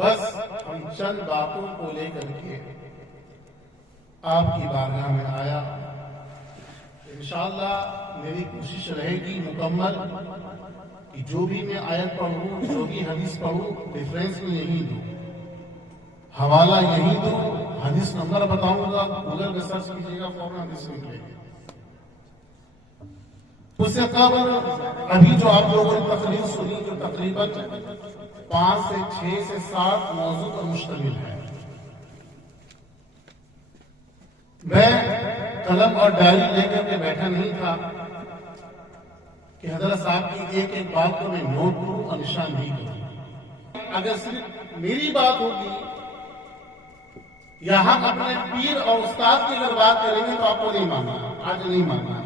بس ہم چند باتوں کو لے کر کے آپ کی بارگاہ میں آیا. انشاءاللہ میری کوشش رہے گی مکمل کہ جو بھی میں آیت پڑھوں، جو بھی حدیث پڑھوں، ریفرنس میں یہی دوں، حوالہ یہی دوں، حدیث نمبر بتاؤں گا. گوگل میں سرچ کیجیے گا فوراً حدیث نکلے گی. اس سے قبل ابھی جو آپ لوگوں نے تقریر سنی، جو تقریباً 5 سے 6 سے 7 موضوع پر مشتمل ہے، میں قلم اور ڈائری لے کر کے بیٹھا نہیں تھا کہ حضرت صاحب کی ایک ایک بات کو میں نوٹ کروں اور نشان نہیں کروں. اگر صرف میری بات ہوگی یا ہم اپنے پیر اور استاد کی اگر بات کریں گے تو آپ کو نہیں ماننا. آج نہیں ماننا،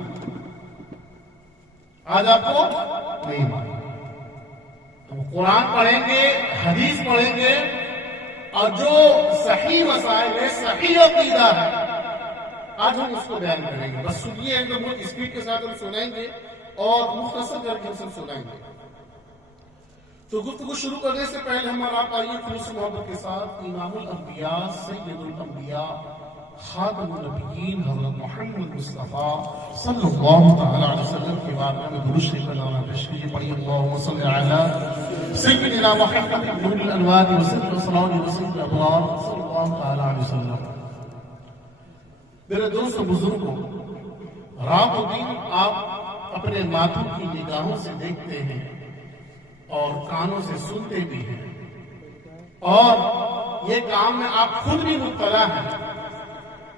آج آپ کو نہیں ماننا. ہم قرآن پڑھیں گے، حدیث پڑھیں گے، اور جو صحیح مسائل ہے، صحیح عقیدہ ہے، آج ہم اس کو بیان کریں گے. بس سنیے، ایک دم اسپیڈ کے ساتھ ہم سنائیں گے اور مختصر کر کے ہم سب سنائیں گے. تو گفتگو شروع کرنے سے پہلے ہم اور آپ آئیے خلوص محبت کے ساتھ امام الانبیاء، سید الانبیاء، خاتم النبیین حضرت محمد مصطفیٰ صلی اللہ تعالی علیہ وسلم کے بارے میں درود شریف پڑھنا پیش کیجیے. پڑھیے اللہم صلی علی سیدنا محمد نور الانوار وسید الصلاۃ وسید الابرار صلی اللہ تعالی علیہ وسلم. میرے دوست و بزرگوں، رات و دن آپ اپنے ماتھوں کی نگاہوں سے دیکھتے ہیں اور کانوں سے سنتے بھی ہیں، اور یہ کام میں آپ خود بھی مبتلا ہیں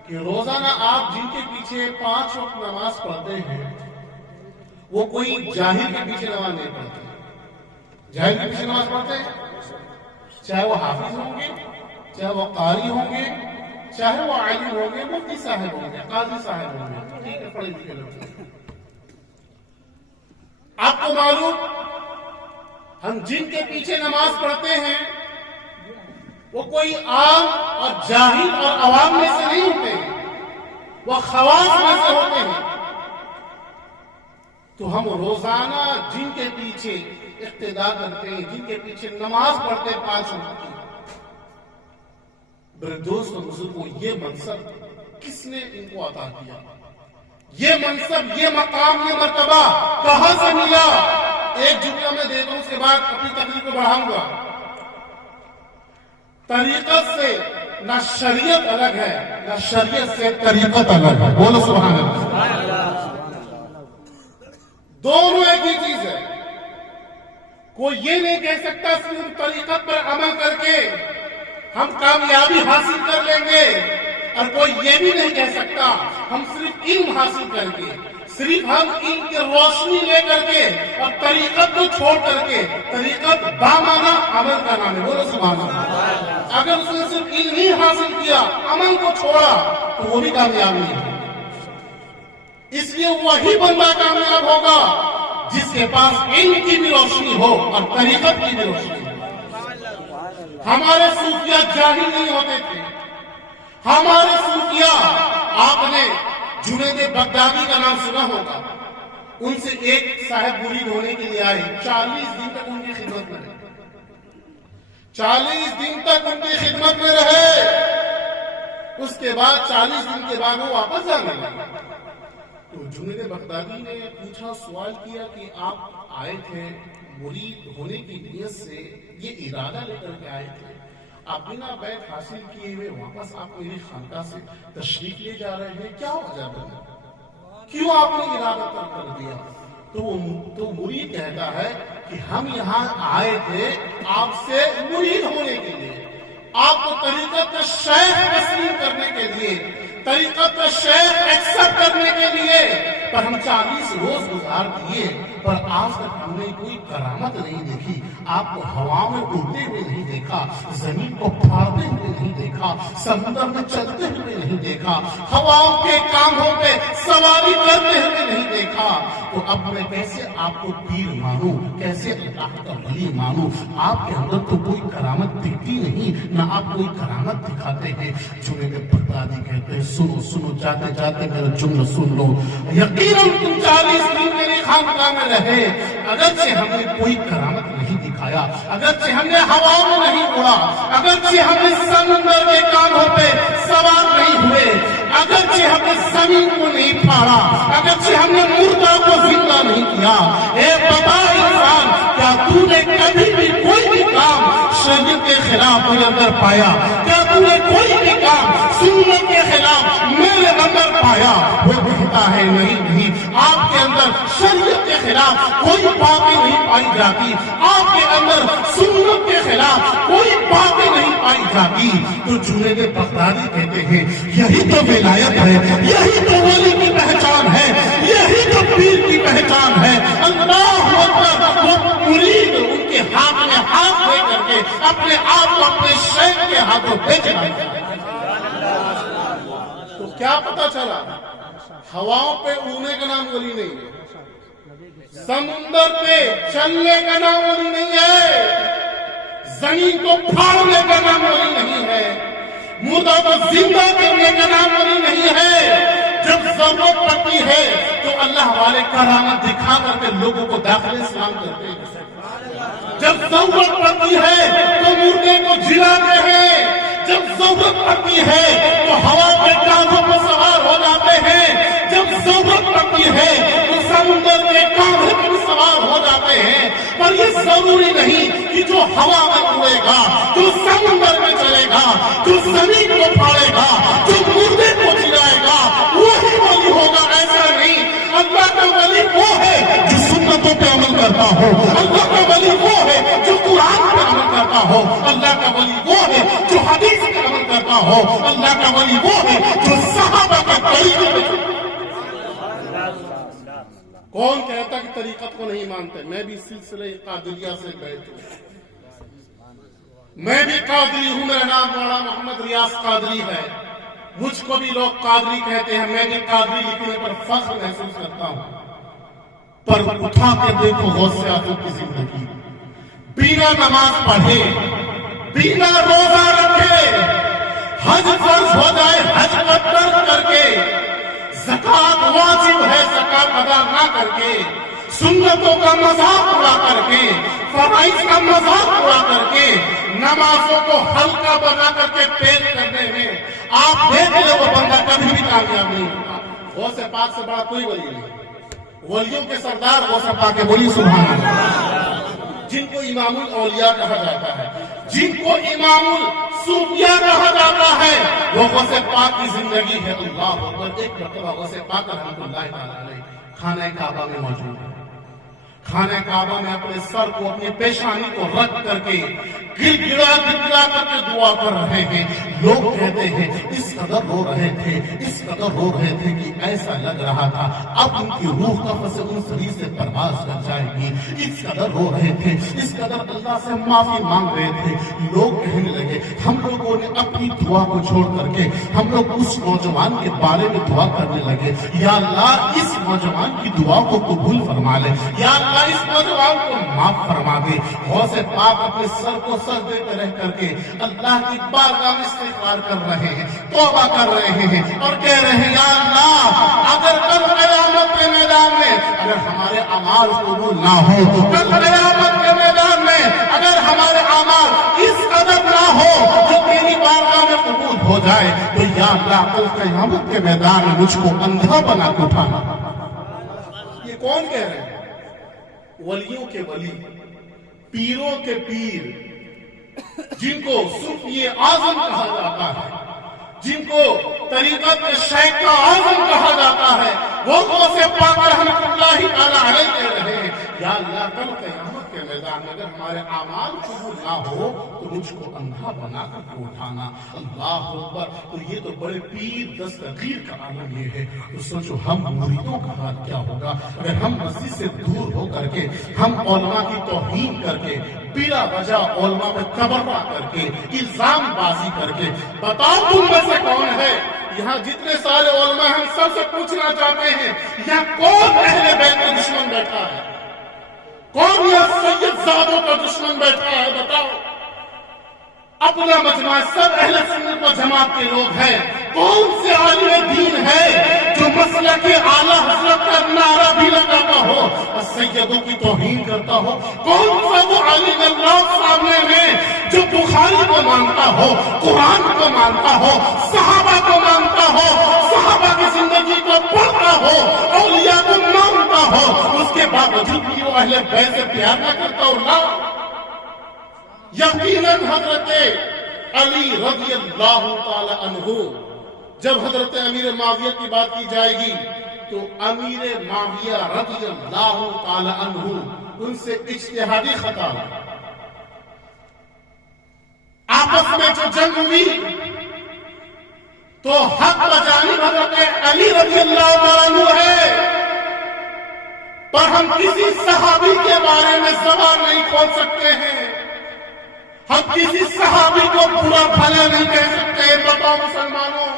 کہ روزانہ آپ جن کے پیچھے 5 وقت نماز پڑھتے ہیں وہ کوئی جاہل کے پیچھے نماز نہیں پڑھتے. جاہل کے پیچھے نماز پڑھتے ہیں، چاہے وہ حافظ ہوں گے، چاہے وہ قاری ہوں گے، چاہے وہ عالم ہوں گے، مفتی صاحب ہوں گے، قاضی صاحب ہوں گے، ٹھیک ہے، پڑھے لکھے لوگ. آپ کو معلوم ہم جن کے پیچھے نماز پڑھتے ہیں وہ کوئی عام اور جاہل اور عوام میں سے نہیں ہوتے ہیں، وہ خواص میں سے ہوتے ہیں. تو ہم روزانہ جن کے پیچھے اقتدا کرتے ہیں، جن کے پیچھے نماز پڑھتے ہیں 5 وقت کی، میرے دوست و بزرگوں، یہ منصب کس نے ان کو عطا کیا؟ یہ منصب، یہ مقام، یہ مرتبہ کہاں سے ملا؟ ایک جملہ میں دیتا ہوں، اس کے بعد اپنی تقریر کو بڑھاؤں گا. طریقت سے نہ شریعت الگ ہے، نہ شریعت سے طریقت الگ ہے. بولو سبحان اللہ. دونوں ایک ہی چیز ہے. کوئی یہ نہیں کہہ سکتا صرف طریقت پر عمل کر کے ہم کامیابی حاصل کر لیں گے، اور کوئی یہ بھی نہیں کہہ سکتا ہم صرف علم حاصل کر کے، صرف ہم علم کی روشنی لے کر کے اور طریقت کو چھوڑ کر کے. طریقت بامانہ عمل کا نام ہے. بولو سبحان اللہ. اگر اس نے صرف علم ہی حاصل کیا، عمل کو چھوڑا، تو وہ بھی کامیاب نہیں ہے. اس لیے وہی بندہ کامیاب ہوگا جس کے پاس علم کی بھی روشنی ہو اور طریقت کی بھی روشنی ہو. ہمارے صوفیاء جاہل نہیں ہوتے تھے. ہمارے صوفیاء، آپ نے جنید بغدادی کا نام سنا ہوگا، ان سے ایک صاحب مرید ہونے کے لیے آئے، 40 دن تک ان کی خدمت میں رہے. 40 دن تک ان کی خدمت میں رہے. اس کے بعد 40 دن کے بعد وہ واپس جانے لگے. تو جنید بغدادی نے پوچھا، سوال کیا کہ آپ آئے تھے مرید ہونے کی نیت سے، یہ ارادہ لے کر کے آئے تھے، آپ بنا بیعت حاصل کیے ہوئے واپس آپ میری خانقاہ سے تشریف لے جا رہے ہیں، کیا وجہ بنا؟ کیوں آپ نے ارادہ ترک کر دیا؟ تو مرید کہتا ہے کہ ہم یہاں آئے تھے آپ سے مرید ہونے کے لیے، آپ کو طریقت کا شیخ تسلیم کرنے کے لیے، طریقت کا شیخ ایکسپٹ کرنے کے لیے. پر ہم 40 روز گزار دیے، پر آج تک ہم نے کوئی کرامت نہیں دیکھی. آپ کو ہوا میں اڑتے ہوئے نہیں دیکھا، زمین کو پھاڑتے ہوئے نہیں دیکھا، سمندر میں چلتے ہوئے نہیں دیکھا، ہواؤں کے کانگھوں پہ سواری کرتے ہوئے نہیں دیکھا. تو اب میں کیسے آپ کو پیر مانوں، کیسے اللہ کا ولی مانوں؟ آپ کے اندر تو کوئی کرامت دکھتی نہیں، نہ آپ کوئی کرامت دکھاتے ہیں. جنید بغدادی کہتے ہیں، سنو جاتے جاتے میرا جملہ سن لو. یقیناً تم 40 دن میری خانقاہ میں رہے اگرچہ ہم نے کوئی کرامت نہیں دکھایا، اگرچہ ہم نے ہوا میں نہیں اڑا، اگرچہ ہم نے سمندر کے کانوں پہ سوار نہیں ہوئے، اگرچہ ہم نے زمین کو نہیں پھاڑا، اگرچہ ہم نے مردہ کو زندہ نہیں کیا، اے بتا انسان کیا تو نے کبھی بھی کوئی بھی کام شریعت کے خلاف میرے اندر پایا؟ کیا تو نے کوئی بھی کام سنت کے خلاف میرے اندر پایا؟ وہ کہتا ہے نہیں، آپ کے اندر شریعت کے خلاف کوئی باتیں نہیں پائی جاتی، آپ کے اندر سنت کے خلاف کوئی باتیں نہیں پائی جاتی۔ تو جنید بغدادی کہتے ہیں یہی تو ولایت ہے، یہی تو ولی کی پہچان ہے، یہی تو پیر کی پہچان ہے۔ اللہ اکبر، وہ مرید ان کے ہاتھ میں ہاتھ دے کر کے اپنے آپ کو اپنے شیخ کے ہاتھوں بیچنا۔ تو کیا پتا چلا؟ ہواؤں پہ اڑنے کا نام ولی نہیں ہے، سمندر پہ چلنے کا نام ولی نہیں ہے، زمین کو پھاڑنے کا نام ولی نہیں ہے، مردہ کو زندہ کرنے کا نام ولی نہیں ہے۔ جب ضرورت پڑتی ہے تو اللہ والے کرامت دکھا کر کے لوگوں کو داخل اسلام کرتے ہیں، جب ضرورت پڑتی ہے تو مردے کو جلاتے ہیں، جب ضرورت پڑتی ہے تو ہوا کے کانوں پر سوار ہو جاتے ہیں، جب ضرورت پڑتی ہے تو سمندر کے کانوں پر سوار ہو جاتے ہیں۔ پر یہ ضروری نہیں کہ جو ہوا میں اڑے گا، جو سمندر میں چلے گا، جو زمین کو پھاڑے گا، جو مردے کو جلائے گا وہی ولی ہوگا، ایسا نہیں۔ اللہ کا ولی وہ ہے جو سنتوں پہ عمل کرتا ہو، اللہ کا ولی وہ ہے جو قرآن پہ عمل کرتا ہو، اللہ کا ولی وہ ہے جو حدیث پہ عمل کرتا ہو، اللہ کا ولی وہ ہے جو صحابہ کا طریقہ پہ۔ کون کہتا کہ طریقت کو نہیں مانتے؟ میں بھی سلسلہ قادریہ سے بیٹھ ہوں، میں بھی قادری ہوں، میرا نام مولانا محمد ریاض قادری ہے، مجھ کو بھی لوگ قادری کہتے ہیں، میں بھی قادری لکھنے پر فخر محسوس کرتا ہوں۔ پر اٹھا کے دیکھو غوث اعظم کی زندگی، بنا نماز پڑھے، بنا روزہ رکھے، حج فرض ہو جائے حج کو ترک کر کے، زکات واجب ہے زکات ادا نہ کر کے، سنتوں کا مذاق اڑا کر کے، فرائض کا مذاق اڑا کر کے، نمازوں کو ہلکا بنا کر کے پیش کرنے میں آپ دیکھ لو وہ بندہ کبھی بھی کامیاب نہیں ہوتا۔ غوث پاک سے بڑا کوئی ولی نہیں، ولیوں کے سردار غوث پاک کے بولی سبحان اللہ، جن کو امام الاولیاء کہا جاتا ہے، جن کو امام الصوفیاء کہا جاتا ہے، وہ غوث پاک کی زندگی ہے۔ اللہ اکبر۔ ایک مرتبہ غوث پاک رحمۃ اللہ علیہ خانہ کعبہ میں موجود ہے، خانہ کعبہ میں اپنے سر کو، اپنی پیشانی کو رکھ کر کے گر گڑا کر کے دعا کر رہے ہیں۔ لوگ کہتے ہیں اس قدر رو رہے تھے، اس قدر رو رہے تھے کہ ایسا لگ رہا تھا اب ان کی روح قفس ان شریر سے پرواز کر جائے گی، اس قدر رو رہے تھے، اس قدر اللہ سے معافی مانگ رہے تھے۔ لوگ کہنے لگے ہم لوگوں نے اپنی دعا کو چھوڑ کر کے ہم لوگ اس نوجوان کے بارے میں دعا کرنے لگے، یا اللہ اس نوجوان کی دعا کو قبول فرما لے، یا اللہ اس نوجوان کو معاف فرما دے۔ غوث پاک اپنے سر کو سجدے پہ رہ کر کے اللہ کی بارگاہ میں استغفار کر رہے ہیں، توبہ کر رہے ہیں اور کہہ رہے ہیں یا اللہ اگر کل قیامت کے میدان میں اگر ہمارے اعمال قبول نہ ہو، کل قیامت کے میدان میں اگر ہمارے اعمال اس قدر نہ ہو جو تیری بارگاہ میں قبول ہو جائے تو یا اللہ کل قیامت کے میدان میں مجھ کو اندھا بنا کے اٹھانا۔ یہ کون کہہ رہے ہیں؟ ولیوں کے ولی، پیروں کے پیر، جن کو صوفی اعظم کہا جاتا ہے، جن کو طریقت کے شیخ کا اعظم کہا جاتا ہے، وہ غوث پاک رحمۃ اللہ تعالی علیہ کہہ رہے ہیں یا اللہ کل قیامت کے میدان میں اگر ہمارے اعمال قبول نہ ہو تو مجھ کو اندھا بنا کر کے اٹھانا۔ اللہ اکبر۔ تو یہ تو بڑے پیر دستگیر کا عالم یہ ہے۔ تو سوچو ہم مریدوں کا حال کیا ہوگا اگر ہم مسجد سے دور ہو کر کے، ہم علماء کی توہین کر کے، بلا وجہ علماء پہ تبرہ کر کے، الزام بازی کر کے۔ بتاؤ تم میں سے کون ہے؟ یہاں جتنے سارے علماء ہم سب سے پوچھنا چاہتے ہیں یہاں کون اہل بیت کا دشمن بیٹھا ہے؟ کون یہاں سید زادوں کا دشمن بیٹھا ہے؟ بتاؤ۔ اپنا مجمع سب اہل سنت و جماعت کے لوگ ہیں۔ کون سے عالم دین ہے جو جو مسلک کے اعلیٰ حضرت کا نعرہ بھی لگاتا ہو اور سیدوں کی توہین کرتا ہو؟ کون سا وہ عالم اللہ سامنے میں جو بخاری کو مانتا ہو، قرآن کو مانتا ہو، صحابہ کو مانتا ہو، صحابہ کی زندگی کو پڑھتا ہو، اولیاء کو مانتا ہو، اس کے باوجود بھی وہ اہل بیت سے پیار نہ کرتا ہو؟ لا، یقیناً حضرت علی رضی اللہ تعالی عنہ، جب حضرت امیر معاویہ کی بات کی جائے گی تو امیر معاویہ رضی اللہ تعالی عنہ ان سے اجتہادی خطا ہے۔ آپس میں جو جنگ ہوئی تو حق بجانب حضرت علی رضی اللہ تعالی عنہ ہے، پر ہم کسی صحابی کے بارے میں زبان نہیں کھول سکتے ہیں، ہم کسی صحابی کو برا بھلا نہیں کہہ سکتے۔ بتاؤ مسلمانوں،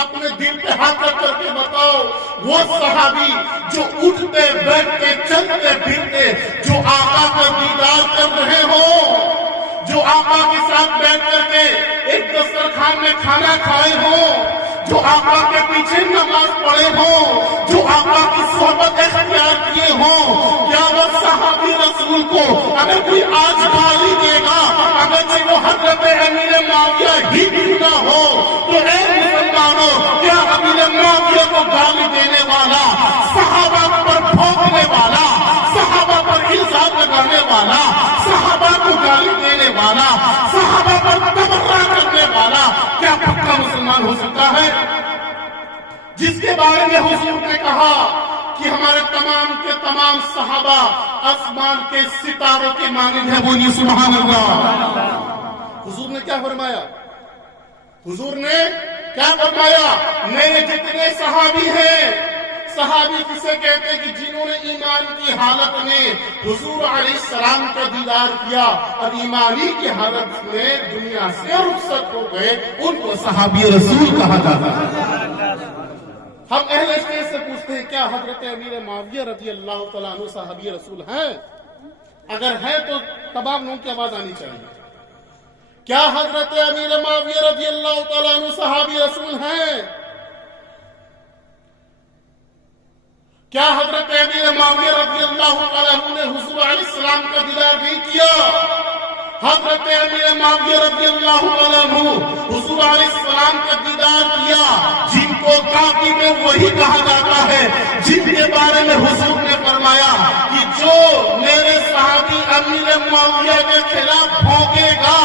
اپنے دل پہ ہاتھ رکھ کر کے بتاؤ، وہ صحابی جو اٹھتے بیٹھتے چلتے پھرتے، جو آقا کا دیدار کر رہے ہوں، جو آقا کے ساتھ بیٹھ کر کے ایک دسترخوان میں کھانا کھائے ہوں، جو آقا کے پیچھے نماز پڑھے ہوں، جو آقا کی صحبت اختیار کیے ہوں، کیا وہ صحابی رسول کو اگر کوئی آج گالی دے گا، اگرچہ وہ حضرت امیر معاویہ ہی کیوں نہ ہو، تو اے مسلمانوں، کیا امیر معاویہ کو گالی دینے والا، صحابہ پر بھونکنے والا، صحابہ پر الزام لگانے والا، صحابہ کو گالی دینے والا، صحابہ پر تبرہ کرنے والا کیا پکا مسلمان ہو سکتا ہے؟ جس کے بارے میں حضور نے کہا کہ ہمارے تمام کے تمام صحابہ آسمان کے ستاروں کے مانند ہیں، بولیے سبحان اللہ۔ حضور نے کیا فرمایا؟ حضور نے کیا فرمایا؟ میرے جتنے صحابی ہیں، صحابی کسے کہتے ہیں کہ جنہوں نے ایمان کی حالت میں حضور علیہ السلام کا دیدار کیا اور ایمانی کی حالت میں دنیا سے رخصت ہو گئے، ان کو صحابی رسول کہا جاتا ہے۔ ہم اہل اسٹیج سے پوچھتے ہیں، کیا حضرت امیر معاویہ رضی اللہ تعالیٰ عنہ صحابی رسول ہیں؟ اگر ہے تو تمام لوگوں کی آواز آنی چاہیے۔ کیا حضرت امیر معاویہ رضی اللہ تعالیٰ عنہ صحابی رسول ہیں؟ کیا حضرت امیر معاویہ رضی اللہ تعالیٰ عنہ نے حضور علیہ السلام کا دیدار نہیں کیا؟ حضرت امیر معاویہ رضی اللہ تعالیٰ عنہ حضور علیہ السلام کا دیدار کیا، جن کو کاتب وحی کہا جاتا ہے، جن کے بارے میں حضور نے فرمایا کہ جو میرے صحابی امیر معاویہ کے خلاف بھونکے گا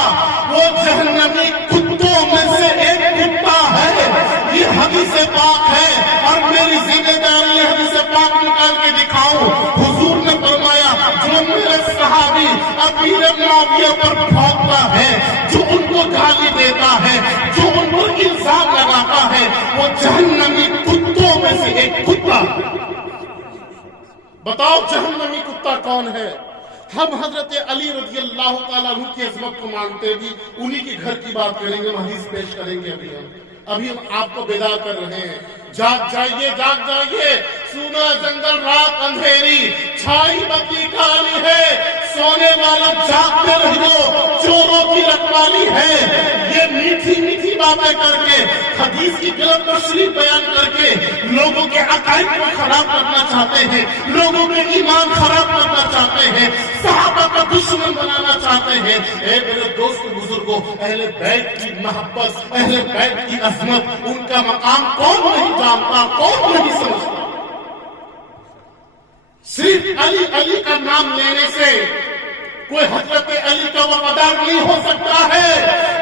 وہ جہنمی کتوں میں سے ایک کتا ہے۔ یہ حدیث پاک ہے اور میری ذمہ داری ہے حدیث پاک نکال کے دکھاؤں۔ حضور نے فرمایا جو میرے صحابی امیر معاویہ پر بھونکتا ہے، جو ان کو گالی دیتا ہے، جو ان کو الزام لگاتا ہے، وہ جہنمی کتوں میں سے ایک کتا۔ بتاؤ جہنمی کتا کون ہے؟ ہم حضرت علی رضی اللہ تعالیٰ عنہ کی عظمت کو مانتے بھی، انہی کے گھر کی بات کریں گے، حدیث پیش کریں گے۔ ابھی ہم آپ کو بیدار کر رہے ہیں، جاگ جائیے، جاگ جائیے، سونا جنگل رات اندھیری، چھائی بتی کالی ہے، سونے والا جاگتے رہو، چوروں کی رکھوالی ہے۔ یہ میٹھی میٹھی باتیں کر کے، حدیث کی غلط تشریح بیان کر کے لوگوں کے عقائد کو خراب کرنا چاہتے ہیں، لوگوں کے ایمان خراب کرنا چاہتے ہیں، صحابہ کا دشمن بنانا چاہتے ہیں۔ اے میرے دوست بزرگوں، اہل بیت کی محبت، اہل بیت کی عظمت، ان کا مقام کون نہیں جانتا، کون نہیں سمجھتا؟ صرف علی علی کا نام لینے سے کوئی حضرت علی کا وفادار نہیں ہو سکتا ہے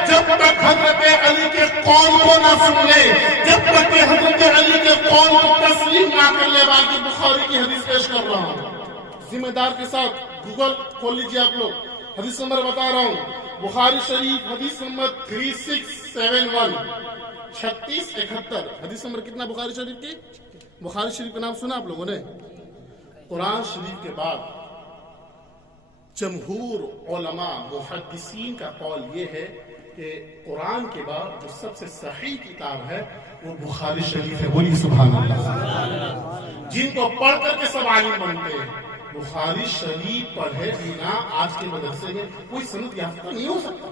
جب تک حضرت علی کے قول کو نہ سن لے، جب تک کہ حضرت علی کے قول کو تسلیم نہ کر لے۔ باقی بخاری کی حدیث پیش کر رہا ہوں، ذمہ دار کے ساتھ گوگل کھول لیجیے آپ لوگ، حدیث نمبر بتا رہا ہوں، بخاری شریف حدیث نمبر 3671 3671۔ حدیث نمبر کتنا بخاری شریف کی؟ بخاری شریف کا نام سنا آپ لوگوں نے؟ قرآن شریف کے بعد جمہور علماء محدثین کا قول یہ ہے کہ قرآن کے بعد جو سب سے صحیح کتاب ہے وہ بخاری شریف ہے۔ بولیے سبحان اللہ۔ جن کو پڑھ کر کے سب عالم بنتے ہیں، بخاری شریف پڑھے بنا آج کے مدرسے میں کوئی سند یافتہ نہیں ہو سکتا۔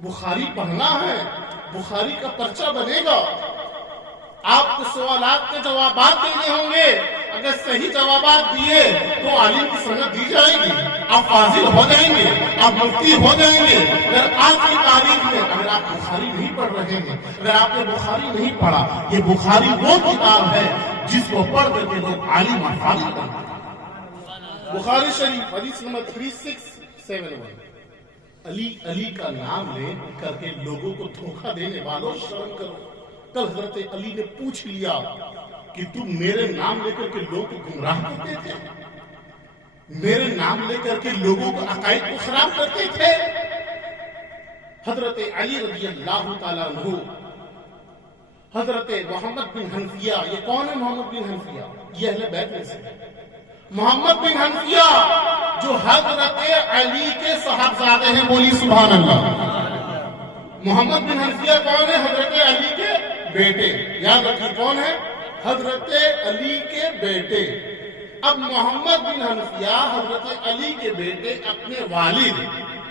بخاری پڑھنا ہے، بخاری کا پرچہ بنے گا۔ آپ کو سوالات کے جوابات دینے ہوں گے. اگر صحیح جوابات دیے تو عالم کی سند دی جائے گی, آپ فاضل ہو جائیں گے, آپ مفتی ہو جائیں گے. اگر آج کی تاریخ میں اگر آپ بخاری نہیں پڑھ رہے ہیں, اگر آپ نے بخاری نہیں پڑھا, یہ بخاری وہ کتاب ہے جس کو پڑھ کر کے لوگ عالم اور فاضل بنتے ہیں. بخاری شریف حدیث نمبر 3671. علی کا نام لے کر کے لوگوں کو دھوکہ دینے والوں شرم کرو. کل حضرت علی نے پوچھ لیا کہ تم میرے نام لے کر کے لوگ کو گمراہ کرتے تھے, میرے نام لے کر کے لوگوں کو عقائد کو خراب کرتے تھے. حضرت علی رضی اللہ تعالیٰ عنہ, حضرت محمد بن حنفیہ, یہ کون ہے محمد بن حنفیہ؟ یہ اہل بیت میں سے محمد بن حنفیہ جو حضرت علی کے صاحبزادے ہیں. بولی سبحان اللہ. محمد بن حنفیہ کون ہے؟ حضرت علی کے بیٹے. یاد رکھیں کون ہے؟ حضرت علی کے بیٹے. اب محمد بن حنفیہ حضرت علی کے بیٹے اپنے والد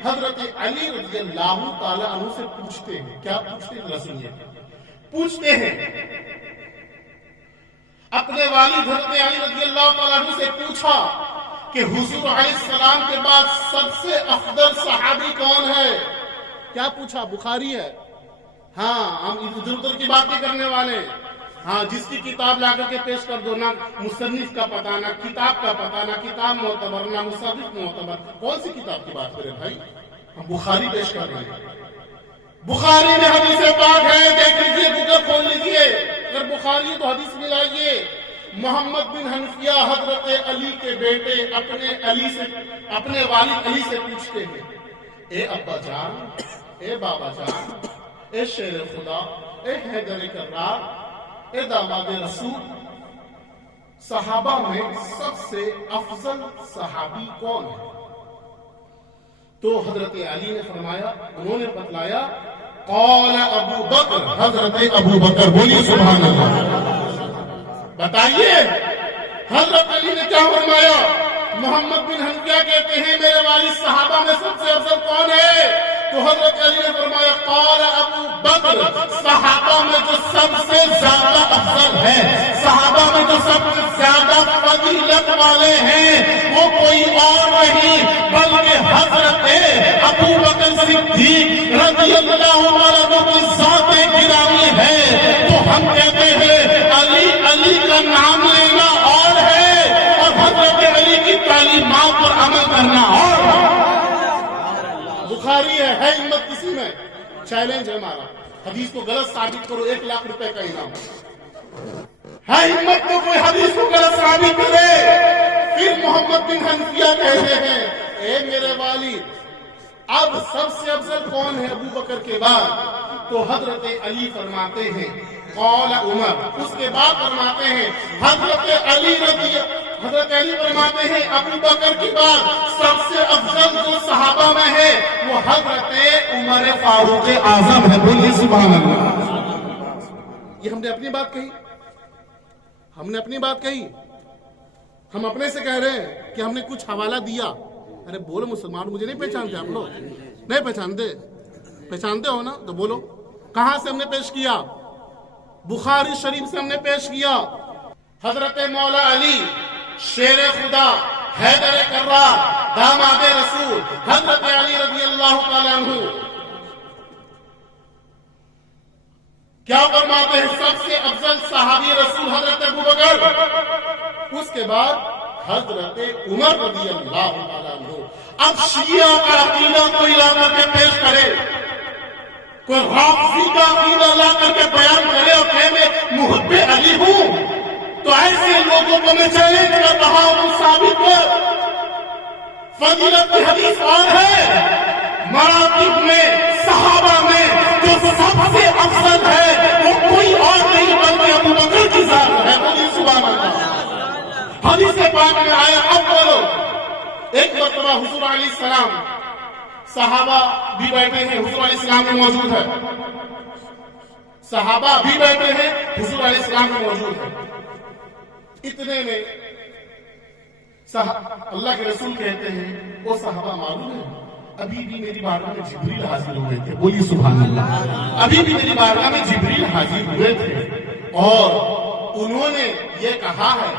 حضرت علی رضی اللہ تعالی عنہ سے پوچھتے ہیں. کیا پوچھتے ہیں؟ سنیے. پوچھتے ہیں اپنے والد حضرت علی رضی اللہ تعالی عنہ سے پوچھا کہ حضور علیہ السلام کے بعد سب سے افضل صحابی کون ہے؟ کیا پوچھا؟ بخاری ہے. ہاں, ہم ادھر ادھر کی باتیں کرنے والے ہیں. ہاں, جس کی کتاب لا کر کے پیش کر دو, نہ مصنف کا پتہ, نہ کتاب کا پتہ, نہ کتاب معتبر, نہ مصنف معتبر. کون سی کتاب کی بات کریں بھائی؟ ہم بخاری پیش کر رہے ہیں. بخاری میں حدیث پاک ہے, دیکھ لیجیے, گوگل کھول لیجیے. اگر بخاری تو حدیث ملائیے. محمد بن حنفیہ حضرت علی کے بیٹے اپنے والد علی سے پوچھتے ہیں, اے ابا جان, اے بابا جان, اے شیر خدا, اے حیدر کرار, اے داماد رسول, صحابہ میں سب سے افضل صحابی کون ہے؟ تو حضرت علی نے فرمایا, انہوں نے بتلایا, قال ابو بکر, حضرت ابو بکر. بولی سبحان اللہ. بتائیے حضرت علی نے کیا فرمایا؟ محمد بن حنفیہ کہتے ہیں میرے والد صحابہ میں سب سے افضل کون ہے؟ تو حضرت علی نے فرمایا, قال ابو بکر, صحابہ میں جو سب سے زیادہ افضل ہے, صحابہ میں جو سب سے زیادہ فضیلت والے ہیں, وہ کوئی اور نہیں بلکہ حضرت ابو بکر صدیق رضی اللہ عنہ کی ذات گرامی ہے. تو ہم کہتے ہیں علی کا نام لینا اور ہے, اور حضرت علی کی تعلیمات پر عمل کرنا اور ہے. بخاری ہے ہمت کسی میں؟ چیلنج ہے ہمارا. حدیث کو غلط ثابت کرو, 1,00,000 روپے کا انعام ہے. ہمت تو کوئی حدیث کو غلط ثابت کرے. پھر محمد بن حنفیہ کہتے ہیں, اے میرے والد, اب سب سے افضل کون ہے ابو بکر کے بعد؟ تو حضرت علی فرماتے ہیں قال عمر. اس کے بعد فرماتے ہیں حضرت علی فرماتے ہیں ابو بکر کے بعد سب سے افضل جو صحابہ میں ہے وہ حضرت عمر فاروق اعظم ہے. بولیے سبحان اللہ. یہ ہم نے اپنی بات کہی, ہم نے اپنی بات کہی, ہم اپنے سے کہہ رہے ہیں کہ ہم نے کچھ حوالہ دیا. ارے بولو مسلمان, مجھے نہیں پہچانتے آپ لوگ؟ نہیں پہچانتے؟ پہچانتے ہو نا تو بولو. کہاں سے ہم نے پیش کیا؟ بخاری شریف سے ہم نے پیش کیا. حضرت مولا علی شیر خدا, حیدر کرار, داماد رسول, حضرت علی رضی اللہ تعالی عنہ کیا فرماتے ہیں؟ سب سے افضل صحابی رسول حضرت ابو بکر, اس کے بعد حضرت عمر رضی اللہ تعالی عنہ. اب شیعہ کا عقیدہ کوئی لا کر کے پیش کرے, کوئی رافضی کا عقیدہ لا کر کے بیان کرے اور کہے میں محب علی ہوں, تو ایسے لوگوں کو میں چیلنج کر رہا ہوں, ثابت کر. فضیلت کی حدیث اور ہے, مراتب میں صحابہ میں جو سب سے افضل ہے وہ کوئی اور نہیں بلکہ ابو بکر کی ذات ہے. بولیے سبحان اللہ. حدیث پاک میں آیا. اب بولو, ایک مرتبہ حضور علیہ السلام, صحابہ بھی بیٹھے ہیں, حضور علیہ السلام میں موجود ہے, صحابہ بھی بیٹھے ہیں, حضور علیہ السلام میں موجود ہے. اتنے میں اللہ کے رسول کہتے ہیں, وہ صحابہ معلوم ہے ابھی بھی میری بارگاہ میں جبریل حاضر ہوئے تھے. بولیے سبحان اللہ. ابھی بھی میری بارگاہ میں جبریل حاضر ہوئے تھے. اور انہوں نے یہ کہا ہے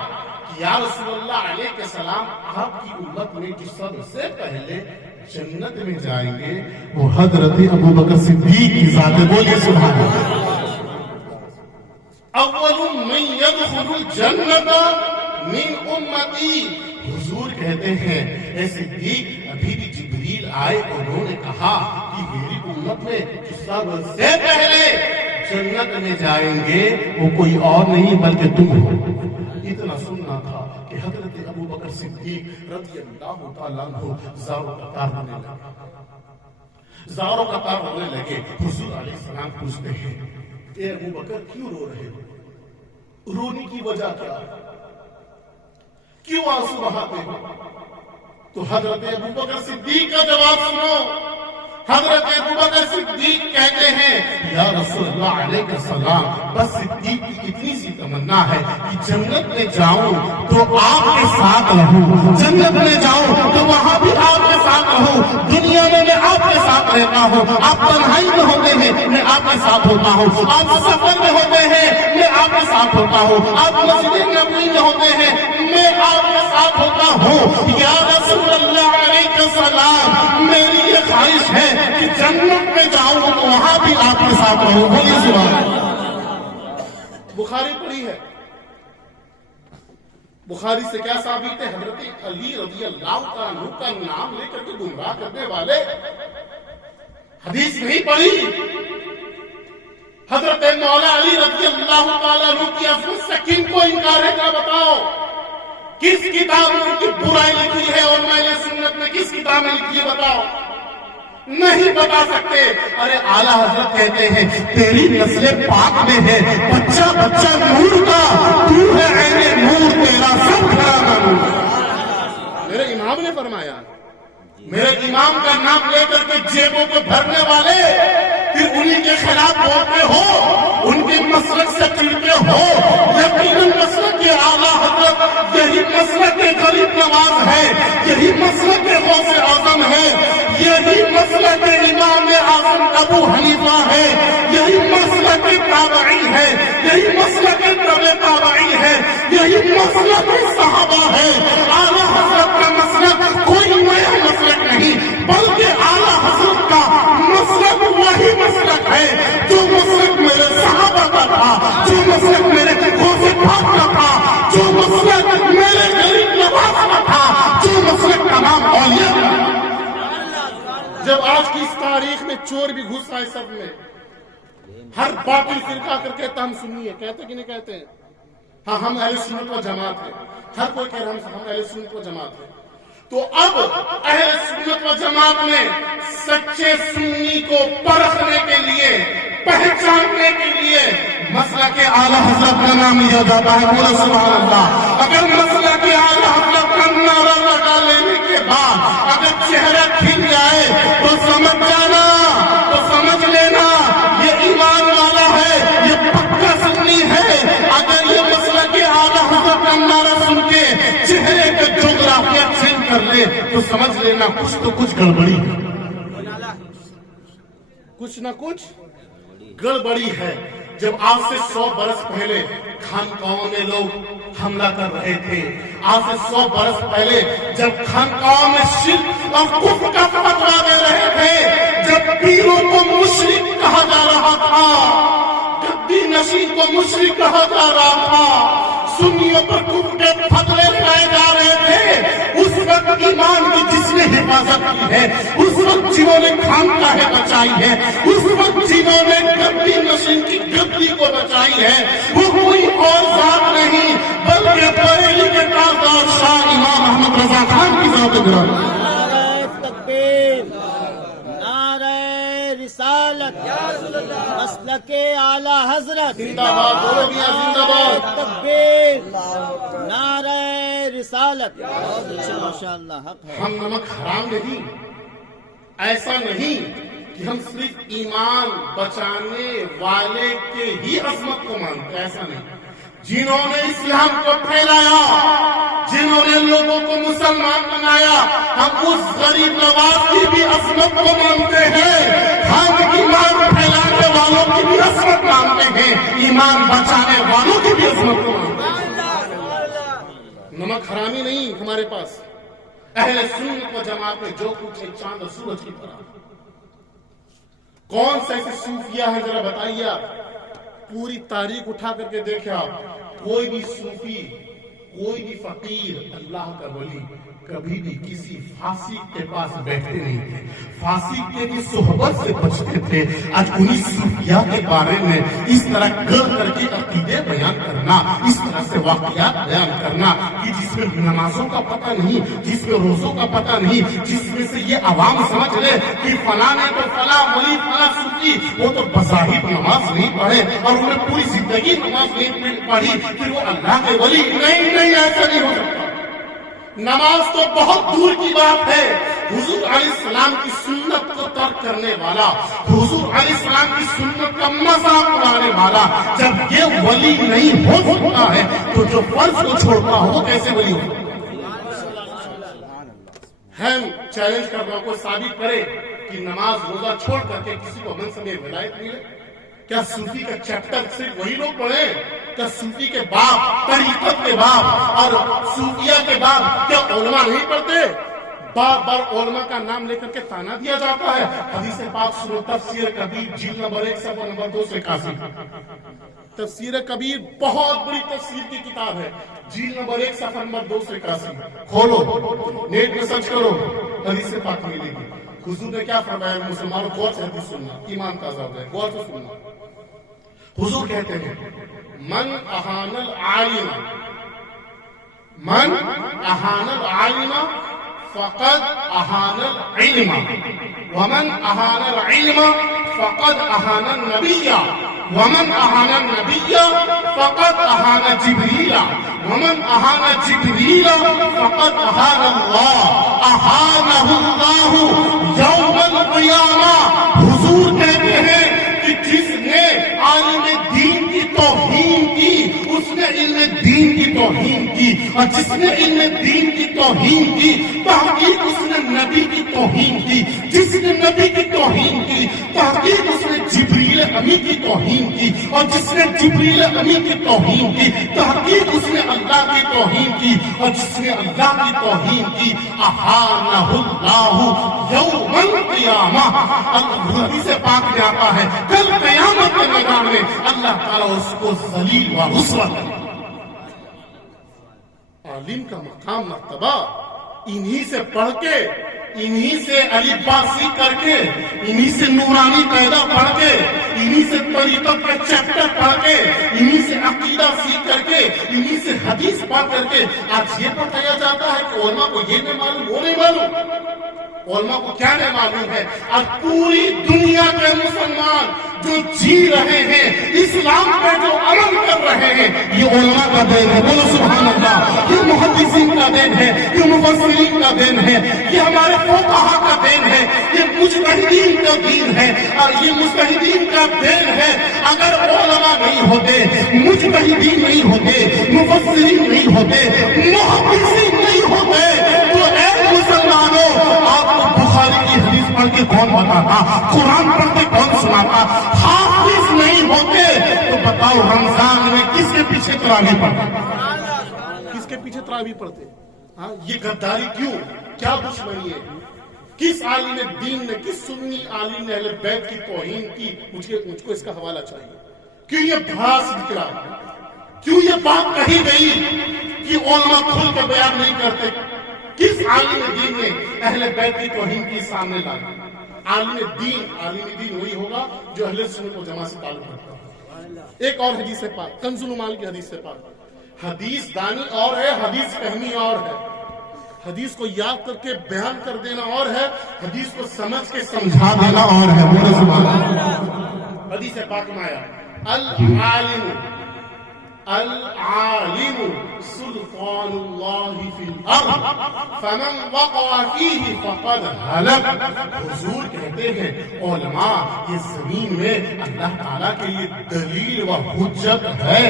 کہ یا رسول اللہ علیہ السلام آپ کی امت میں جو سب سے پہلے جنت میں جائیں گے وہ حضرت ابوبکر صدیق کی ذات ہے. بولیے سبحان اللہ. اول من يدخل الجنت من امتی. حضور کہتے ہیں اے صدیق ابھی بھی جبریل آئے اور انہوں نے کہا کہ میری امت میں جو سب سے پہلے جنت میں جائیں گے وہ کوئی اور نہیں بلکہ تم ہو. اتنا سننا تھا کہ حضرت ابوبکر صدیق رضی اللہ تعالیٰ عنہ زاروں قطار ہونے لگے. زاروں قطار ہونے لگے. حضور علیہ السلام پوچھتے ہیں اے ابوبکر کیوں رو رہے ہو؟ رونے کی وجہ کیا ہے؟ کیوں آنسو بہاتے ہو؟ تو حضرت ابوبکر صدیق کا جواب سنو. حضرت ابوبکر صدیق کہتے ہیں یا رسول اللہ علیہ السلام بس صدیق کی اتنی سی تمنا ہے کہ جنت میں جاؤں تو آپ کے ساتھ رہوں. جنت میں جاؤں تو وہاں بھی آپ کے ساتھ رہوں. دنیا میں میں آپ کے ساتھ رہتا ہوں. آپ تنہائی میں ہوتے ہیں میں آپ کے ساتھ ہوتا ہوں. آپ سفر میں ہوتے ہیں میں آپ کے ساتھ ہوتا ہوں. آپ مسجد نبوی میں ہوتے ہیں میں آپ کے ساتھ ہوتا ہوں. یا رسول اللہ علیہ السلام میری یہ خواہش ہے کہ جنت میں جاؤں تو وہاں بھی آپ کے ساتھ رہوں. بولیے سبحان اللہ. بخاری پڑھی ہے. بخاری سے کیا ثابت ہے؟ حضرت علی رضی اللہ عنہ کا نام لے کر کے گمراہ کرنے والے حدیث نہیں پڑھی. حضرت مولا علی رضی اللہ تعالیٰ عنہ کی عظمت سے کن کو انکار ہے؟ کیا بتاؤ کس کتاب میں ان کی برائی لکھی ہے اور میں نے سنت میں کس کتاب میں لکھی ہے؟ بتاؤ. نہیں بتا سکتے. ارے اعلیٰ حضرت کہتے ہیں تیری نسل پاک میں ہے بچہ بچہ نور کا تو ہے عین نور تیرا سب گھرانہ نور. میرے امام نے فرمایا میرے امام کا نام لے کر کے جیبوں کو بھرنے والے پھر انہی کے خلاف بولتے ہو ان کے مسلک سے چڑھتے ہو. یقیناً مسلک کے اعلیٰ حضرت یہی مسلک کے غریب نواز ہے. یہی مسلک کے غوث اعظم ہے. یہی مسلک کے امام اعظم ابو حنیفہ ہے. یہی مسلک کے تابعی ہے. یہی مسلک کے تبع تابعی ہے. یہی مسلک کے صحابہ ہے. اعلیٰ حضرت کا مسلک کوئی نیا مسلک نہیں بلکہ اعلیٰ حضرت کا مسلک وہی مسلک ہے جو مسلک میرے صحابہ کا تھا, جو مسلک میرے غوث پاک کا تھا, جو مسلک میرے غریب نواز کا تھا, جو مسلک کا نام اولیاء کا. جب آج کی اس تاریخ میں چور بھی گھس آئے سب میں ہر باطل فرقہ کر کہتا ہم سنی ہے, کہتے کہ نہیں کہتے ہیں؟ ہاں ہم اہل سنت و جماعت ہیں. ہر کوئی کہہ رہا ہم اہل سنت و جماعت ہیں. تو اب اہل سنت و جماعت نے سچے سنی کو پرکھنے کے لیے پہچاننے کے لیے مسئلہ کے اعلیٰ حضرت کا نام لیا جاتا ہے. بولو سبحان اللہ. اگر مسئلہ کے اعلیٰ حضرت کا نعرہ لگا لینے کے بعد اگر چہرہ کھل جائے تو سمجھ جانا, تو سمجھ لینا یہ ایمان والا ہے, یہ پکا سنی ہے. اگر یہ مسئلہ کے اعلیٰ حضرت کا نعرہ سن کے چہرے کے جغرافیہ چینج کر لے تو سمجھ لینا کچھ تو کچھ گڑبڑی ہے. کچھ نہ کچھ گڑبڑی ہے. جب آج سے 100 برس پہلے خانقاہوں میں لوگ حملہ کر رہے تھے, آج سے 100 برس پہلے جب خانقاہوں میں شرک اور کفر کا فتویٰ دے رہے تھے, جب پیروں کو مشرک کہا جا رہا تھا, گدی نشین کو مشرک کہا جا رہا تھا, سنیوں پر کفر کے فتوے لگائے جا رہے تھے, اس وقت ایمان کی جس نے حفاظت کی ہے, اس وقت جنہوں نے خانقاہیں بچائی ہے, اس وقت جنہوں نے گدی نشین کی گدی کو بچائی ہے, وہ کوئی اور ذات نہیں بلکہ بریلی کے تاجدار شاہ امام احمد رضا خان کی ذات گرامی. نعرہ تکبیر, نعرہ رسالت, مسلک اعلیٰ حضرت, زندہ باد. بولو میاں زندہ باد. تکبیر, نعرہ رسالت. ماشاءاللہ حق ہے. ہم نمک حرام نہیں, ایسا نہیں کہ ہم صرف ایمان بچانے والے کے ہی عظمت کو مانتے, ایسا نہیں. جنہوں نے اسلام کو پھیلایا, جنہوں نے لوگوں کو مسلمان بنایا, ہم اس غریب نواز کی بھی عظمت کو مانتے ہیں. ہم ایمان پھیلانے والوں کی بھی عظمت عظمت مانتے ہیں، ایمان بچانے والوں کی بھی عظمت کو مانتے ہیں۔ نمک حرامی نہیں ہمارے پاس، اہل سنت و جماعت میں جو کچھ ہے چاند اور سورج کی طرح۔ کون سا ایسے صوفیہ ہے ذرا بتائیے آپ، پوری تاریخ اٹھا کر کے دیکھیں آپ، کوئی بھی صوفی، کوئی بھی فقیر، اللہ کا ولی کبھی بھی کسی فاسق کے پاس بیٹھتے نہیں تھے، فاسق کی صحبت سے بچتے تھے۔ آج انہیں صوفیاء کے بارے میں اس طرح گر کر کے عقیدے بیان کرنا، اس طرح سے واقعات بیان کرنا کہ جس میں نمازوں کا پتہ نہیں، جس میں روزوں کا پتہ نہیں، جس میں سے یہ عوام سمجھ لے کہ فلاں نے تو فلاں ولی فلاں صوفی وہ تو بظاہر نماز نہیں پڑھے اور انہیں پوری زندگی نماز نہیں پڑھی کہ وہ اللہ کے ولی۔ نہیں نہیں، ایسا نہیں ہو سکتا۔ نماز تو بہت دور کی بات ہے، حضور علیہ السلام کی سنت کو ترک کرنے والا، حضور علیہ السلام کی سنت کا مذاق اڑانے والا جب یہ ولی نہیں ہو سکتا ہے تو جو فرض کو چھوڑتا ہو وہ کیسے ولی ہو؟ ہم چیلنج کر رہا ہوں، کوئی ثابت کرے کہ نماز روزہ چھوڑ کر کے کسی کو منصب ولایت ملے۔ کیا صوفی کا چیپٹر صرف وہی لوگ پڑھیں؟ کیا صوفی کے باپ، طریقت کے باپ اور صوفیہ کے باپ کیا علماء نہیں پڑھتے؟ بار بار علماء کا نام لے کر کے تانا دیا جاتا ہے۔ حدیث پاک سنو، تفسیر کبیر جلد نمبر 1 صفحہ نمبر 281۔ تفسیر کبیر بہت بڑی تفسیر کی کتاب ہے، جلد نمبر 1 صفحہ نمبر 281، کھولو نیٹ میں سرچ کرو، حدیث پاک ملے گی۔ حضور نے کیا فرمایا؟ مسلمانوں غور سے حدیث سننا، ایمان تازہ ہو جائے، غور سے سننا۔ حضور کہتے ہیں من اہان العالم، من اہان العالم فقد اہان العلم، ومن اہان العلم فقد اہان النبی، ومن اہان النبی فقد اہان جبریل، ومن اہان جبریل فقد اہان اللہ، اہانہ اللہ یوم القیامہ۔ حضور کہتے ہیں کہ جس نے عالم دین کی توہین کی اس نے علم دین کی توہین کی، اور جس نے علم دین کی توہین کی تحقیق اس نے نبی کی توہین کی، جس نے نبی کی توہین کی تحقیق اس نے جبریل امی کی توہین کی، اور جس نے جبریل امی کی توہین کی تحقیق اس نے اللہ کی توہین کی، اور جس نے اللہ کی توہین کی احانہ اللہ یوم القیامہ۔ حدیث پاک میں آتا ہے کل قیامت کے میدان میں اللہ تعالیٰ اس کو ذلیل و رسوا کرے۔ عالم کا مقام مرتبہ انہی سے پڑھ کے، انہی سے الف با سیکھ کر کے، انہی سے نورانی قاعدہ پڑھ کے، انہی سے طریقت کا چیپٹر پڑھ کے، انہی سے عقیدہ سیکھ کر کے، انہی سے حدیث پڑھ کر کے آج یہ بتایا جاتا ہے کہ علماء کو یہ نہیں معلوم، وہ نہیں معلوم۔ علماء کو کیا نہیں معلوم ہے؟ آج پوری دنیا کے مسلمان جو جی رہے ہیں، اسلام پہ جو عمل کر رہے ہیں، یہ علماء کا دین ہے۔ بولو سبحان اللہ۔ یہ محدثین کا دین ہے، یہ مفسرین کا دین ہے، یہ ہمارے فقہا کا دین ہے، یہ مجتہدین کا دین ہے، اور یہ مجتہدین کا دین ہے۔ اگر علماء نہیں ہوتے، مجتہدین نہیں ہوتے، مفسرین نہیں ہوتے، محدثین نہیں ہوتے، تو اے مسلمانوں آپ کو بخاری کی حدیث پڑھ کے کون بتاتا، قرآن پڑھ کے کون سناتا؟ حافظ نہیں ہوتے تو بتاؤ رمضان میں کس کے پیچھے تراویح پڑھتے؟ کس کے پیچھے تراویح پڑھتے؟ ہاں، یہ غداری کیوں؟ کیا دشمنی ہے؟ کس عالم دین نے، کس سنی عالم نے اہل بیت کی توہین کی؟ مجھ کو اس کا حوالہ چاہیے۔ کیوں یہ بھاس نکلا؟ کیوں یہ بات کہی گئی کہ علماء کھل کے بیان نہیں کرتے؟ کس عالم دین نے اہل بیت کی توہین کی سامنے لائی؟ عالم دین وہی ہوگا جو اہل سنت و جماعت سے تعلق رکھتا ہے۔ ایک اور حدیث پاک، کنز المال کی حدیث پاک، حدیث دانی اور ہے، حدیث فہمی اور ہے۔ حدیث کو یاد کر کے بیان کر دینا اور ہے، حدیث کو سمجھ کے سمجھا دینا اور ہے۔ بولو سبحان اللہ۔ حدیث پاک میں آیا العالم سلطان اللہ فی الارض فمن وقع فیہ فقد ہلک۔ حضور کہتے ہیں علماء یہ زمین میں اللہ تعالیٰ کے لیے دلیل و حجت ہے۔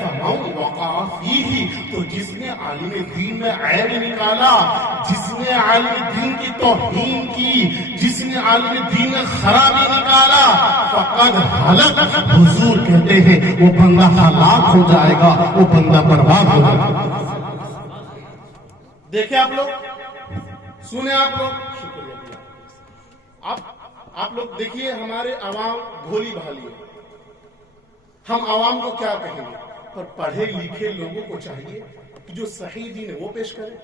فمن وقع فیہ، تو جس نے عالم دین میں عیب نکالا، جس نے عالم دین کی توہین کی، جس نے عالم دین میں خرابی نکالا، قد ہلک، حضور کہتے ہیں وہ بندہ ہلاک ہو جائے گا، وہ بندہ برباد ہو جائے گا۔ دیکھیں آپ لوگ، سنیں آپ لوگ، شکریہ آپ لوگ دیکھیے ہمارے عوام بھولی بھالی ہے، ہم عوام کو کیا کہیں گے؟ پر پڑھے لکھے لوگوں کو چاہیے کہ جو صحیح دین ہے وہ پیش کرے۔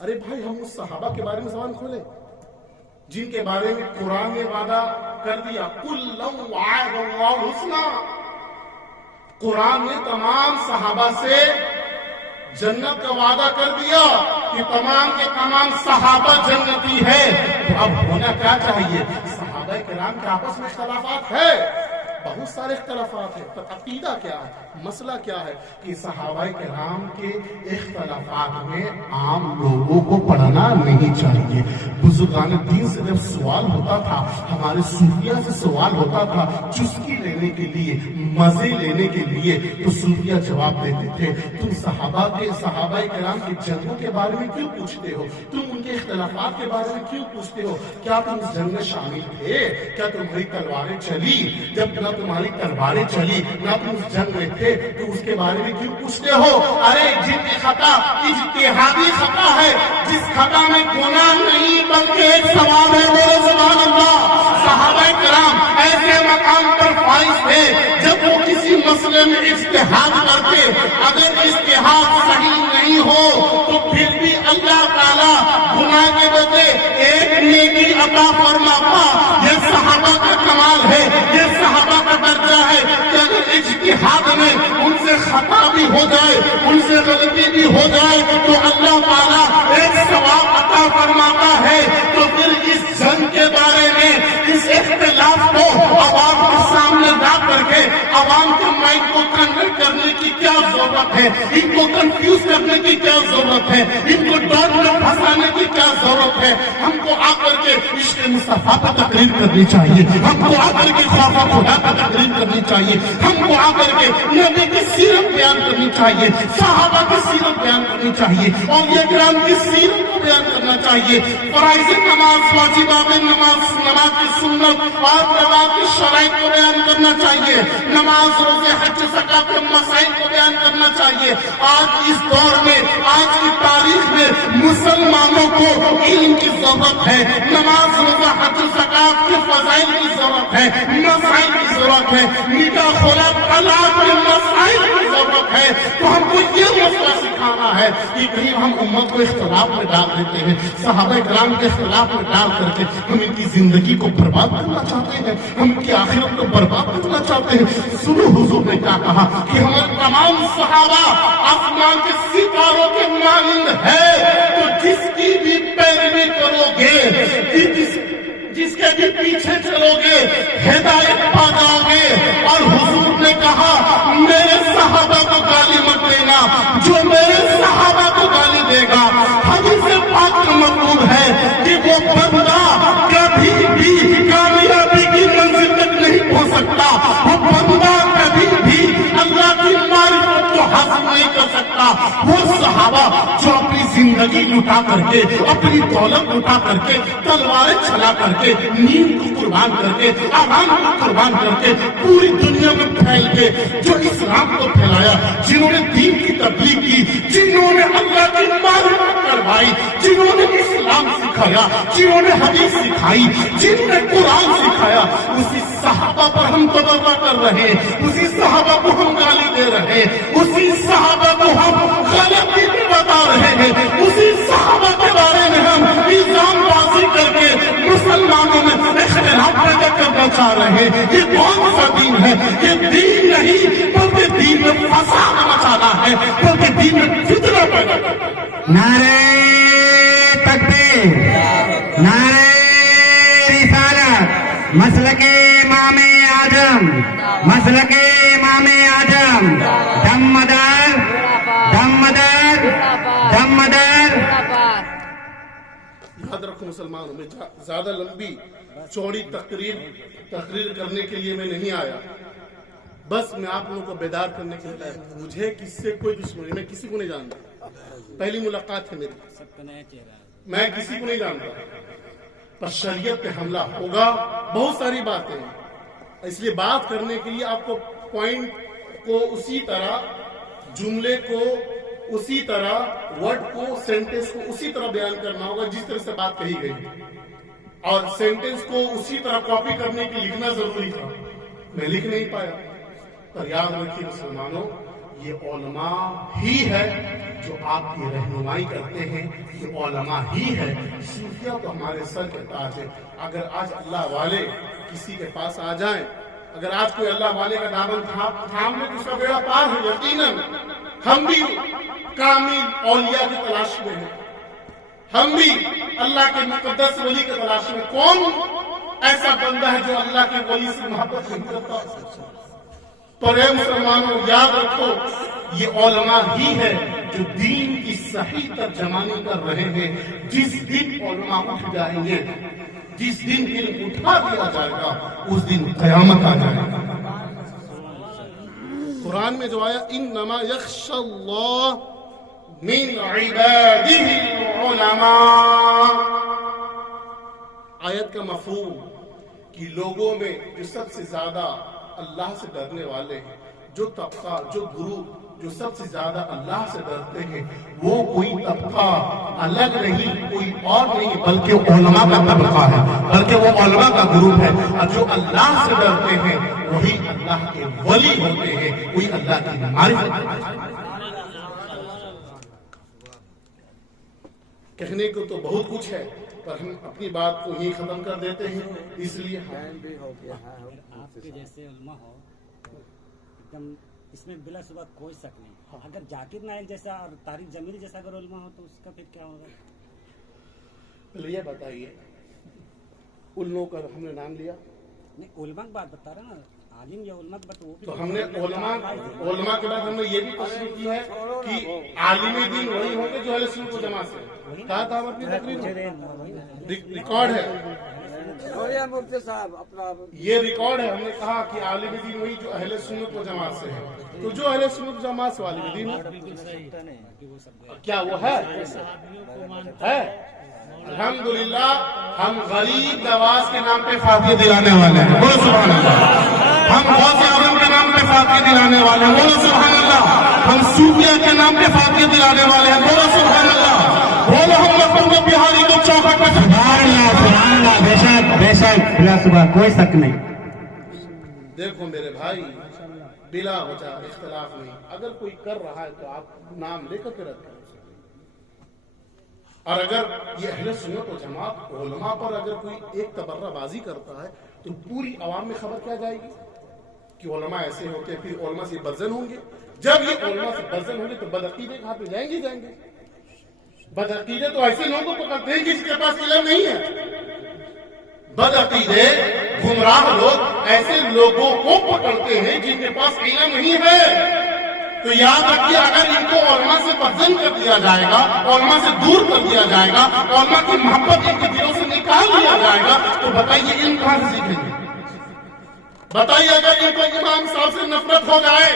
ارے بھائی ہم اس صحابہ کے بارے میں زبان کھولے جن کے بارے میں قرآن نے وعدہ کر دیا، کُلًّا وعد اللہ الحسنی، قرآن نے تمام صحابہ سے جنت کا وعدہ کر دیا کہ تمام کے تمام صحابہ جنتی ہے۔ تو اب ہونا کیا چاہیے؟ صحابہ کرام کے آپس میں اختلافات ہے، بہت سارے اختلافات ہیں، پر عقیدہ کیا ہے، مسئلہ کیا ہے کہ صحابہ کرام کے اختلافات میں عام لوگوں کو پڑھنا نہیں چاہیے۔ بزرگان دین سے جب سوال ہوتا تھا، ہمارے صوفیہ سے سوال ہوتا تھا چسکی لینے کے لیے، مزے لینے کے لیے، تو صوفیہ جواب دیتے تھے تم صحابہ کرام کے جنگوں کے بارے میں کیوں پوچھتے ہو؟ تم ان کے اختلافات کے بارے میں کیوں پوچھتے ہو؟ کیا تم اس جنگ میں شامل تھے؟ کیا تمہاری تلواریں چلی؟ جب نہ تمہاری تلواریں چلی نہ تم اس جنگ میں تھے تو اس کے بارے میں کیوں پوچھتے ہو؟ ارے جن کی خطا اجتہادی خطا ہے، جس خطا میں گناہ نہیں بلکہ ایک ثواب ہے، بولو سبحان اللہ۔ صحابہ کرام ایسے مقام پر فائز تھے جب وہ کسی مسئلے میں اجتہاد کرتے، اگر اجتہاد صحیح نہیں ہو تو پھر بھی اللہ تعالیٰ گناہ کے بدلے ایک نیکی عطا فرماتا۔ یہ صحابہ کا کمال ہے، یہ صحابہ کا درجہ ہے کہ اگر اجتہاد میں ان سے خطا بھی ہو جائے، ان سے غلطی بھی ہو جائے تو اللہ تعالیٰ ایک ثواب عطا فرماتا ہے۔ تو پھر اس جنگ کے بارے میں اس اختلاف کو عوام کے سامنے لا کر کے عوام کے مائنڈ کو کنورٹ کرنے کی کیا ضرورت ہے؟ ان کو کنفیوز کرنے کی کیا ضرورت ہے؟ ان کو ڈر میں پھنسانے کی کیا ضرورت ہے؟ ہم کو آ کر کے عشق مصطفیٰ پر تقریر کرنی چاہیے، ہم کو آ کر کے خوف خدا پر تقریر کرنی چاہیے، ہم کو آ کر کے نبی کی سیرت بیان کرنی چاہیے، صحابہ کی سیرت بیان کرنی چاہیے، اور یہ کرام کی سیرت کو بیان کرنا چاہیے۔ فرائض نماز، واجبات نماز کی سنت اور نماز کی شرائط کو بیان کرنا چاہیے، نماز، روزے، حج، زکات کے مسائل کو بیان کرنا چاہیے۔ آج اس دور میں، آج کی تاریخ میں مسلمانوں کو علم کی ضرورت ہے، نماز، روزہ، حج، زکات کے فضائل کی ضرورت ہے، مسائل کی ضرورت ہے، نکاح، خلا، طلاق کے مسائل کی ضرورت ہے۔ تو ہم کو یہ مسئلہ سکھانا ہے کہ کہیں ہم امت کو اختلاف میں ڈال دیتے ہیں، صحابہ کرام کے اختلاف میں ڈال کر کے ہم ان کی زندگی کو برباد کرنا چاہتے ہیں، ہم ان کی آخرت کو برباد کرنا چاہتے ہیں۔ سنو حضور نے کیا کہا کہ ہمارے تمام صحابہ آسمان کے ستاروں کے مانند ہے، تو جس کی بھی پیروی کرو گے، جس کے بھی پیچھے چلو گے، ہدایت پا جاؤ گے۔ اور حضور نے کہا میرے صحابہ کو گالی مت دینا، جو میرے صحابہ کو گالی دے گا، حدیث پاک میں مطلوب ہے کہ وہ بندہ کبھی بھی کامیابی کی منزل تک نہیں پہنچ سکتا، وہ بندہ کبھی بھی اللہ کی معرفت کو حاصل نہیں کر سکتا۔ وہ صحابہ جو اپنی زندگی لٹا کر کے، اپنی دولت لٹا کر کے، تلواریں چلا کر کے، نیند کو قربان کر کے، آرام کو قربان کر کے پوری دنیا میں پھیل کے جو اسلام کو پھیلایا، جنہوں نے دین کی تبلیغ کی، جنہوں نے اللہ کی معرفت کروائی، جنہوں نے اسلام سکھایا، جنہوں نے حدیث سکھائی، جنہوں نے قرآن سکھایا، اسی صحابہ پر ہم تبرہ کر رہے ہیں، اسی صحابہ کو ہم گالی دے رہے ہیں، اسی صحابہ کو ہم غلطی بھی بتا رہے ہیں، اسی صحابہ کے بارے میں ہم الزام بازی کر کے مسلمانوں میں اختلاف پیدا کرنا چاہ رہے ہیں۔ یہ کون سا دین ہے؟ یہ دین نہیں بلکہ دین میں فساد مچانا ہے، بلکہ دین میں فتنہ پیدا کرنا ہے۔ نعرہ تکبیر، نعرہ رسالت، مسلک امام اعظم، مسلک امام اعظم، دمدار دمدار دمدار۔ یاد رکھو مسلمانوں، میں زیادہ لمبی چوڑی تقریر کرنے کے لیے میں نہیں آیا، بس میں آپ لوگوں کو بیدار کرنے کے لیے۔ مجھے کس سے کوئی دشمنی، میں کسی کو نہیں جانتا، پہلی ملاقات ہے میری، میں کسی کو نہیں جانتا، پر شریعت پہ حملہ ہوگا، بہت ساری باتیں ہیں، اس لیے بات کرنے کے لیے آپ کو پوائنٹ کو اسی طرح، جملے کو اسی طرح، ورڈ کو، سینٹنس کو اسی طرح بیان کرنا ہوگا جس طرح سے بات کہی گئی، اور سینٹنس کو اسی طرح کاپی کرنے کے لکھنا ضروری تھا، میں لکھ نہیں پایا۔ پر یاد رکھیے مسلمانوں، یہ علماء ہی ہے جو آپ کی رہنمائی کرتے ہیں، یہ علماء ہی ہے۔ صوفیہ تو ہمارے سر کے تاج ہے۔ اگر آج اللہ والے کسی کے پاس آ جائیں، اگر آج کوئی اللہ والے کا دامن تھام لے تو اس کا بیڑا پار ہے۔ یقیناً ہم بھی کامل اولیاء کی تلاش میں ہیں، ہم بھی اللہ کے مقدس ولی کی تلاش میں۔ کون ایسا بندہ ہے جو اللہ کے ولی سے محبت نہیں کرتا؟ پر اے مسلمانوں، یاد رکھو یہ علماء ہی ہے جو دین کی صحیح ترجمانی کر رہے ہیں۔ جس دن علماء اٹھ جائیں گے، جس دن علم اٹھا دیا جائے گا، اس دن قیامت آ جائے گا۔ قرآن میں جو آیا انما یخشی اللہ من عبادہ العلماء، آیت کا مفہوم کہ لوگوں میں جو سب سے زیادہ اللہ سے ڈرنے والے ہیں، جو طبقہ، جو گروپ جو سب سے زیادہ اللہ سے ڈرتے ہیں، وہ کوئی طبقہ الگ نہیں، کوئی اور نہیں، بلکہ علماء کا طبقہ ہے، بلکہ وہ علماء کا گروپ ہے۔ اور جو اللہ سے ڈرتے ہیں وہی اللہ کے ولی ہوتے ہیں، وہی اللہ کی معرفت۔ کہنے کو تو بہت کچھ ہے، پر ہم اپنی بات کو ہی ختم کر دیتے ہیں، اس لیے آپ کے جیسے علماء ہو ایک دم، اس میں بلا شبہ کوئی شک نہیں۔ اگر ذاکر نائک جیسا اور طارق جمیل جیسا اگر علماء ہو تو اس کا پھر کیا ہوگا؟ پہلے یہ بتائیے، ان لوگوں کا ہم نے نام لیا، نہیں علماء کی بات بتا رہا نا، عالم یا علماء کی بات، وہ بھی تو ہم نے علماء کے بعد ہم نے یہ بھی تشریح کی ہے کہ عالم دین وہی ہوں گے جو اہل سنت و جماعت سے۔ کہا تھا ہم اپنی تقریر میں، ریکارڈ ہے، یہ ریکارڈ ہے، ہم نے کہا کہ عالم دین وہی جو اہل سنت و جماعت سے ہے۔ تو جو اہل سنت و جماعت سے عالم دین ہے، کیا وہ ہے؟ الحمدللہ ہم غریب نواز کے نام پہ فاتحہ دلانے والے ہیں، بولو سبحان اللہ۔ ہم غوث اعظم کے نام پہ فاتحہ دلانے والے ہیں، بولو سبحان اللہ۔ ہم صوفیہ کے نام پہ فاتحہ دلانے والے ہیں، بولو سبحان اللہ۔ بولو ہم محمود بہاری کو چوکھٹ پہ سبحان اللہ، بے شک بے شک، بلا صبح کوئی شک نہیں۔ دیکھو میرے بھائی، بلا وجہ اختلاف نہیں، اگر کوئی کر رہا ہے تو آپ نام لے کر کے رکھیں، اور اگر یہ اہل سنت و جماعت علماء پر اگر کوئی ایک تبرہ بازی کرتا ہے تو پوری عوام میں خبر کیا جائے گی کہ علماء ایسے ہوتے ہیں، پھر علماء سے برزن ہوں گے۔ جب یہ علماء سے برزن ہوں گے تو بدعقیدے کہاں پہ جائیں گے؟ بدعقیدے تو ایسے لوگوں کو پکڑتے ہیں جس کے پاس علم نہیں ہے۔ بدعقیدے گمراہ لوگ ایسے لوگوں کو پکڑتے ہیں جن کے پاس علم نہیں ہے۔ تو یاد رکھیے، اگر ان کو علماء سے برزن کر دیا جائے گا، علماء سے دور کر دیا جائے گا، علماء کی محبت ان کے دلوں سے نکال دیا جائے گا، تو بتائیے علم کہاں سے سیکھیں گے؟ بتائیے اگر ان کو امام صاحب سے نفرت ہو جائے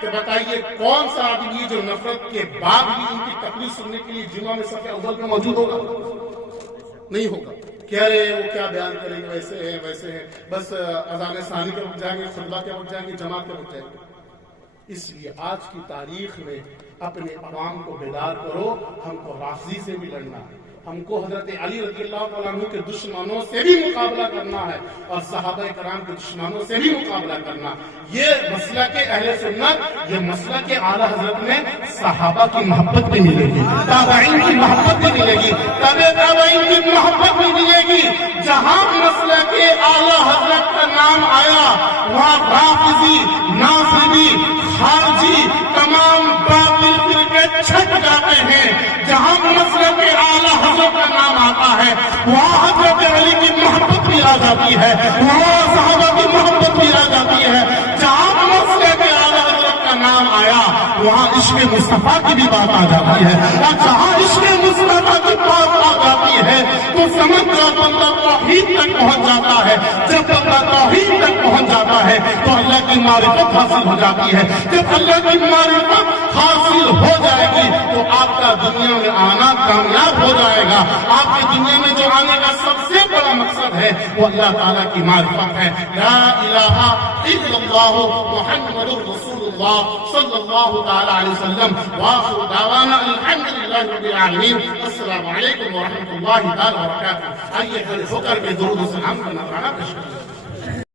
تو بتائیے کون سا آدمی جو نفرت کے بعد بھی ان کی تقریر سننے کے لیے جمعہ میں صف اول میں موجود ہوگا؟ نہیں ہوگا۔ کہہ رہے ہیں وہ کیا بیان کریں گے، ویسے ہیں ویسے ہیں، بس اذان ثانی کے وقت جائیں گے، خطبہ کے وقت جائیں گے، جماعت کے وقت جائیں گے۔ اس لیے آج کی تاریخ میں اپنے عوام کو بیدار کرو، ہم کو رافضی سے بھی لڑنا ہے، ہم کو حضرت علی رضی اللہ تعالیٰ عنہ کے دشمنوں سے بھی مقابلہ کرنا ہے، اور صحابہ کرام کے دشمنوں سے بھی مقابلہ کرنا۔ یہ مسئلہ کے اہل سنت، یہ مسئلہ کے اعلیٰ حضرت میں صحابہ کی محبت بھی ملے گی، تابعین کی محبت بھی ملے گی، تابعین کی محبت بھی ملے گی۔ جہاں مسئلہ کے اعلیٰ حضرت کا نام آیا وہاں رافضی، ناصری، خارجی، تمام باطل فرقے چھٹ جاتے ہیں۔ جہاں مسئلہ کے اعلیٰ حضرت کا نام آتا ہے وہاں حضرت علی کی محبت بھی آ جاتی ہے، وہاں صحابہ کی محبت بھی آ جاتی ہے۔ جہاں مسئلہ کے اعلیٰ حضرت کا نام آیا وہاں عشق مصطفیٰ کی بھی بات آ جاتی ہے، اور جہاں عشق مصطفیٰ کی بات آ جاتی ہے تو سمجھ جا بندہ توحید تک پہنچ جاتا ہے۔ جب بندہ توحید تک پہنچ جاتا ہے تو اللہ کی معرفت حاصل ہو جاتی ہے۔ جب اللہ کی معرفت حاصل ہو جائے گی تو آپ کا دنیا میں آنا کامیاب ہو جائے گا۔ آپ کی دنیا میں جو آنے کا سب سے بڑا مقصد ہے وہ اللہ تعالیٰ کی معرفت ہے. لا الہ الا اللہ محمد رسول اللہ صلی اللہ تعالی علیہ وسلم. وآخر دعوانا الحمدللہ رب العالمین. السلام علیکم ورحمۃ اللہ تعالی وبرکاتہ. آئیے کھڑے ہو کر کے درود و سلام کا نذرانہ پیش کریں.